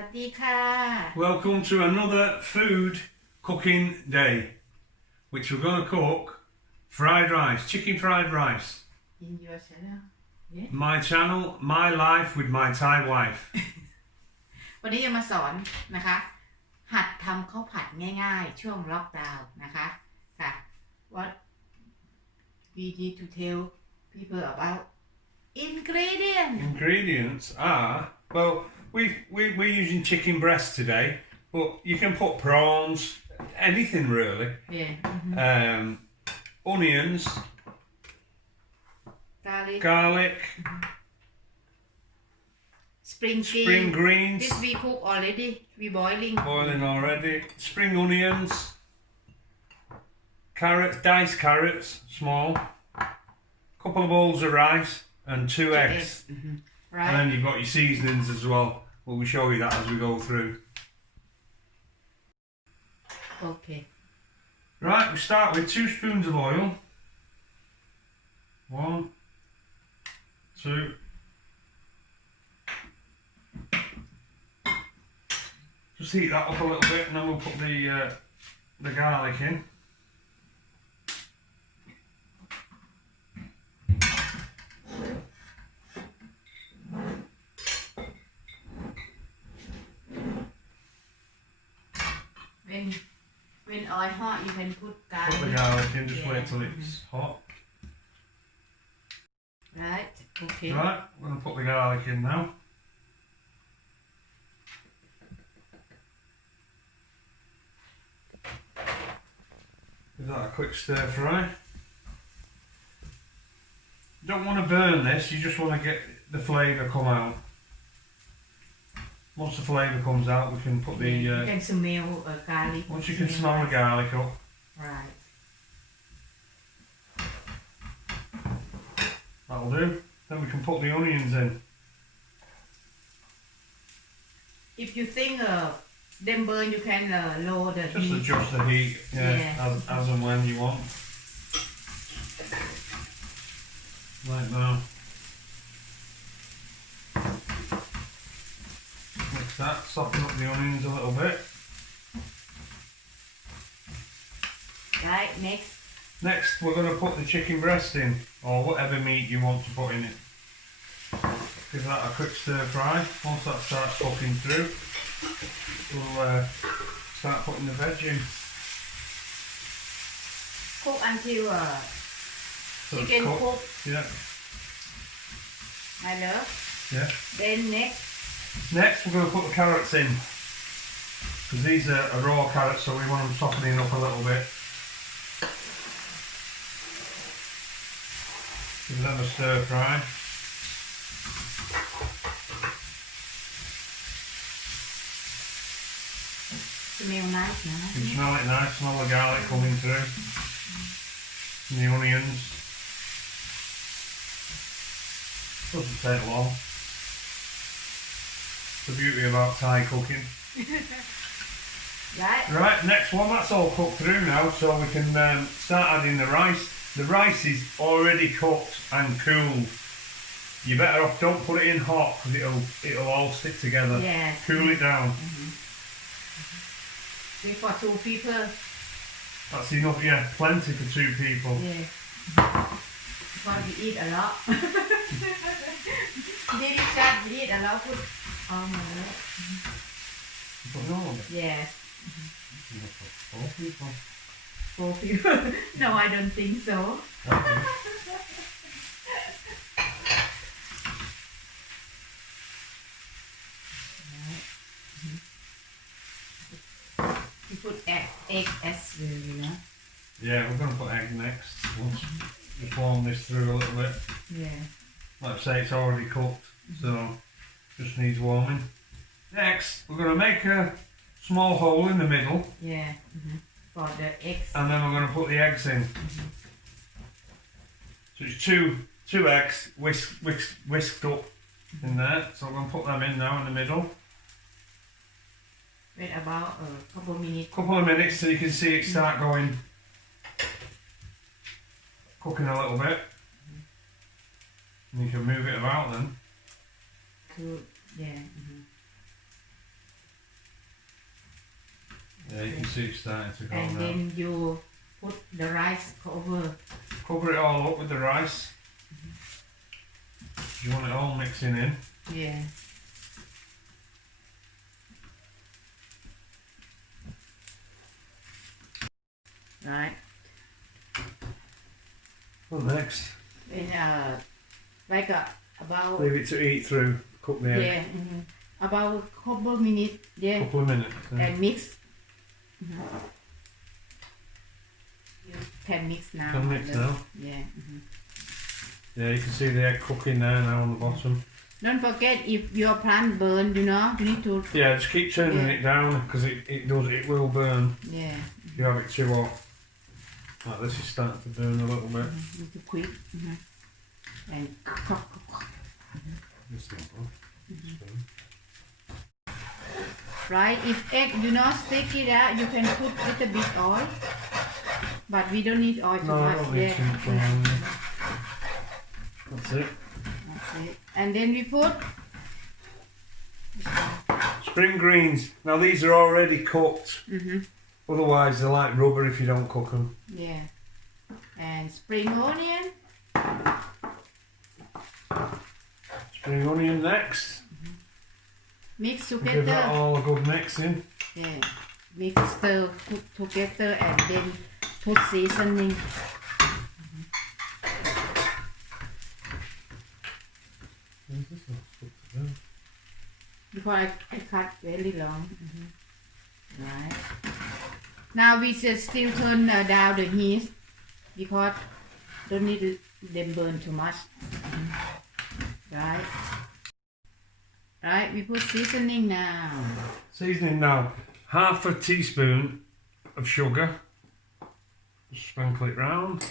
วัสดีค่ะ Welcome to another food cooking day, which we're going to cook fried rice, chicken fried rice. In your channel My channel, my life with my Thai wife. วันนี้จะมาสอนนะคะ หัดทำข้าวผัดง่ายๆช่วงล็อกดาวน์นะคะค่ะ What we need to tell people about ingredients. Ingredients are, well, we're using chicken breast today, but you can put prawns, anything really. Yeah. Onions, Garlic. Spring greens. This we cook already. We boiling. Boiling already. Spring onions, carrots, diced carrots, small. Couple of bowls of rice and two eggs. Right. And then you've got your seasonings as well. We'll show you that as we go through. Okay. Right, we start with 2 spoons of oil. 1, 2. Just heat that up a little bit, and then we'll put the garlic in. When oil hot, you can put garlic. Put the garlic in, just wait till it's hot. Right, okay. Right, we're going to put the garlic in now. Give that a quick stir fry. You don't want to burn this, you just want to get the flavour come out. Once the flavour comes out, we can put the... you can smell garlic. Once you can smell the garlic up. Right. That'll do. Then we can put the onions in. If you think them burn, you can lower the Just heat. adjust the heat, as and when you want. Like now. Mix that, soften up the onions a little bit. Right, next. Next, we're going to put the chicken breast in, or whatever meat you want to put in it. Give that a quick stir fry. Once that starts cooking through, we'll start putting the veg in. Cook until So chicken cook. Yeah. My love. Yeah. Then next. Next, we're going to put the carrots in, because these are raw carrots, so we want them softening up a little bit. Give them a stir fry. Smell nice now. You can smell it nice, smell the garlic coming through. And the onions. Doesn't take long. The beauty about Thai cooking. Right, next one, that's all cooked through now, so we can start adding the rice. The rice is already cooked and cooled. You're better off, don't put it in hot, because it'll all stick together. Yeah. Cool it down. For 2 people. That's enough, yeah, plenty for 2 people. Yeah. Because we eat a lot. Delicious, we eat a lot. Put almost. Put it all? Yes. 4 people. 4 people. No, I don't think so. Okay. You put egg as well, you know. Yeah, we're going to put egg next. Once just warm this through a little bit. Yeah. Like I say, it's already cooked, so just needs warming. Next, we're going to make a small hole in the middle. Yeah. For the eggs. And then we're going to put the eggs in. So it's two eggs whisked up in there. So we're going to put them in now in the middle. Wait about a couple of minutes. Couple of minutes so you can see it start going, cooking a little bit. And you can move it about then. Good, yeah. see it's starting to go and now. then you put the rice cover. Cover it all up with the rice. You want it all mixing in. Yeah. Right. What next? And like about Leave it to eat through. Cook the egg. yeah, about couple minutes. Yeah, Couple of minutes. and mix. You can mix now. Can mix now. Yeah. Yeah, you can see the egg cooking there now on the bottom. Don't forget, if your pan burn, you need to. Yeah, just keep turning it down because it will burn. Yeah. If you have it too hot. Like this is starting to burn a little bit. Need to quick. And Just simple. right, if egg do not stick it out, you can put little bit oil. But we don't need oil too No, I much. don't need too much oil. That's it. That's it. And then we put Spring greens. Now these are already cooked. Otherwise they're like rubber if you don't cook them. yeah, and spring onion. Spring onion next. Mix Give that together. all a good mix in. Yeah, mix stir together and then put seasoning. Because I cut very long. Right. Now we just still turn down the heat because don't need them burn too much. Right. Right. We put seasoning now. Seasoning now. Half a teaspoon of sugar. Just sprinkle it round.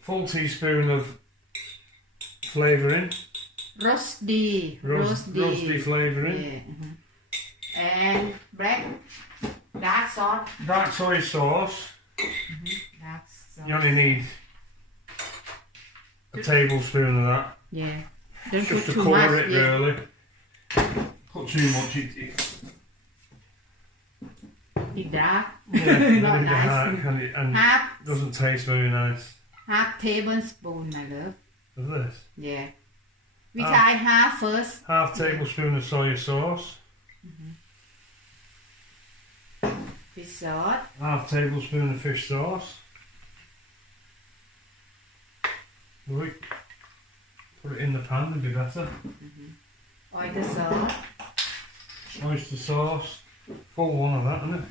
Full teaspoon of flavouring. Rusty flavouring. Yeah. And dark sauce. Dark soy sauce. Dark sauce. You only need a tablespoon of that. Yeah. Don't Just put to too colour much. it really. Put too much It's dark. yeah, Not very nice. dark and Half doesn't taste very nice. tablespoon, my love. Of this. Yeah. We try half first. Half tablespoon of soy sauce. Fish sauce. Half tablespoon of fish sauce. Right. Put it in the pan would be better. Oyster sauce. Oyster sauce. Full one of that, isn't it?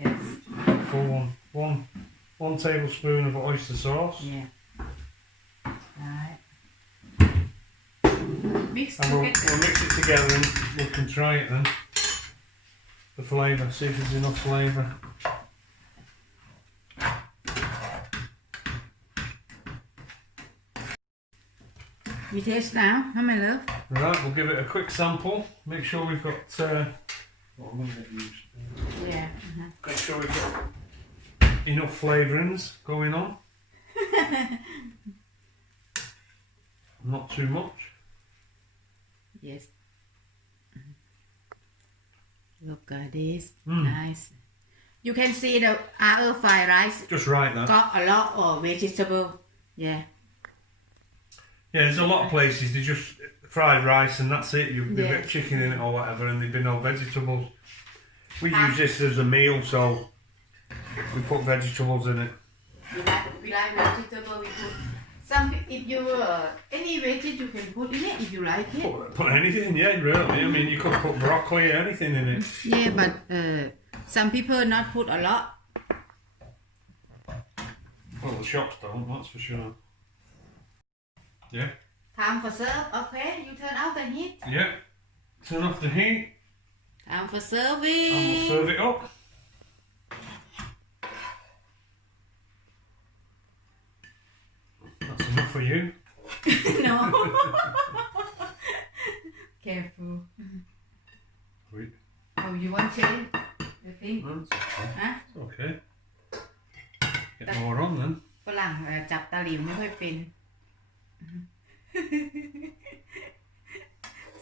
Yes. Full one. One tablespoon of oyster sauce. Yeah. Right. Mix And we'll together. mix it together and we can try it then. The flavour, see if there's enough flavour. We taste now, huh, my love? Right, we'll give it a quick sample. Make sure we've got. What I'm going to get used to. Yeah. Make sure we've got enough flavourings going on. Not too much. Yes. Look at this. Nice. You can see the our fried rice Just right that. got a lot of vegetable. Yeah. Yeah, there's a lot of places they just fried rice and that's it. You Yeah. get chicken in it or whatever, and there'd be no vegetables. We use this as a meal, so we put vegetables in it. We like vegetable. We put some. If you any veggie you can put in it if you like it. Put anything, yeah, really. I mean, you could put broccoli, anything in it. Yeah, but some people not put a lot. Well, the shops don't, that's for sure. Yeah. Time for serve. Okay, you turn out the heat. Yeah. Turn off the heat Time for and serving. we'll serve it up. That's enough for you. No. Careful. Sweet. Oh, you want chili? You think? That's okay. Huh? It's okay. Get more on then. ฝรั่งจับตะหลิวไม่ค่อยเป็น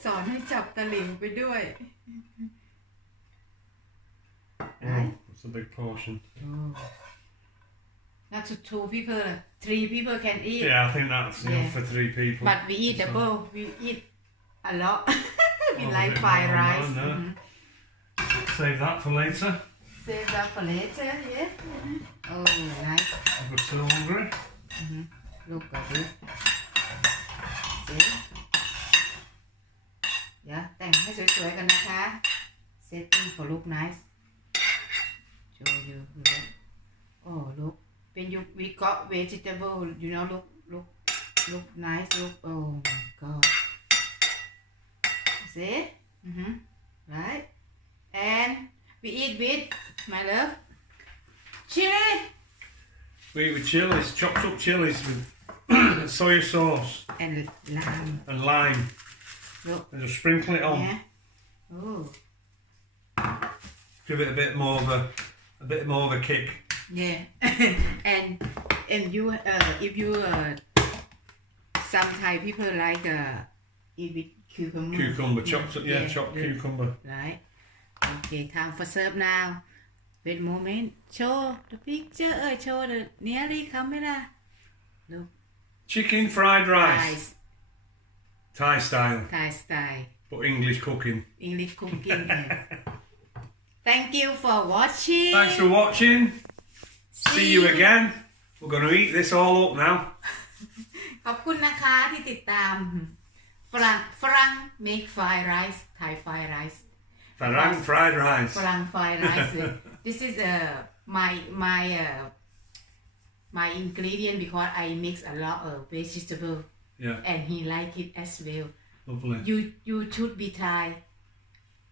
สอนให้จับตะหลิวไปด้วย right? That's a big portion. Oh. Not to 2 people, 3 people can eat. Yeah, I think that's enough for 3 people. But we eat double. We eat a lot. We Oh, like a bit fried more on rice. mine, Save that for later. Save that for later, yeah. Oh, nice. I'm so hungry. Look at this. See? Yeah, แต่งให้สวยๆกันนะคะ Setting for look nice. Show you. Look. Oh, look. When we got vegetable, you know, look nice. Look. Oh my God. See? Right. And we eat with, my love, chili. We eat with chilies, chopped up chilies with soy sauce And lime. and lime. Look. And just sprinkle it on. Yeah. Oh. Give it a bit more of a kick. Yeah. and you if you some Thai people like eat with cucumber. Cucumber, chopped up, chopped cucumber. Right. Okay, time for serve now. Wait a moment. Show the picture. Show the nearly camera. Look. Chicken fried rice. Rice. Thai style. Thai style. But English cooking. English cooking. Thank you for watching. Thanks for watching. See you again. We're going to eat this all up now. ขอบคุณนะคะที่ติดตามฝรั่ง make fried rice Thai fried rice Farang fried rice. ฝรั่ง fried rice this is my ingredient because I mix a lot of vegetable and he like it as well. Lovely. You should be Thai.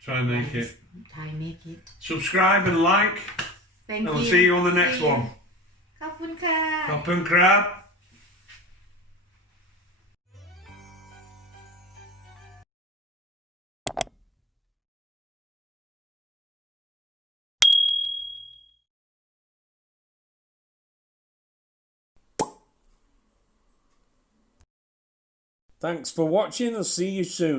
Try and make it. Thai make it. Subscribe and like. Thank and you. we'll see you on the next one. ขอบคุณค่ะ Kapun crab. Thanks for watching. I'll see you soon.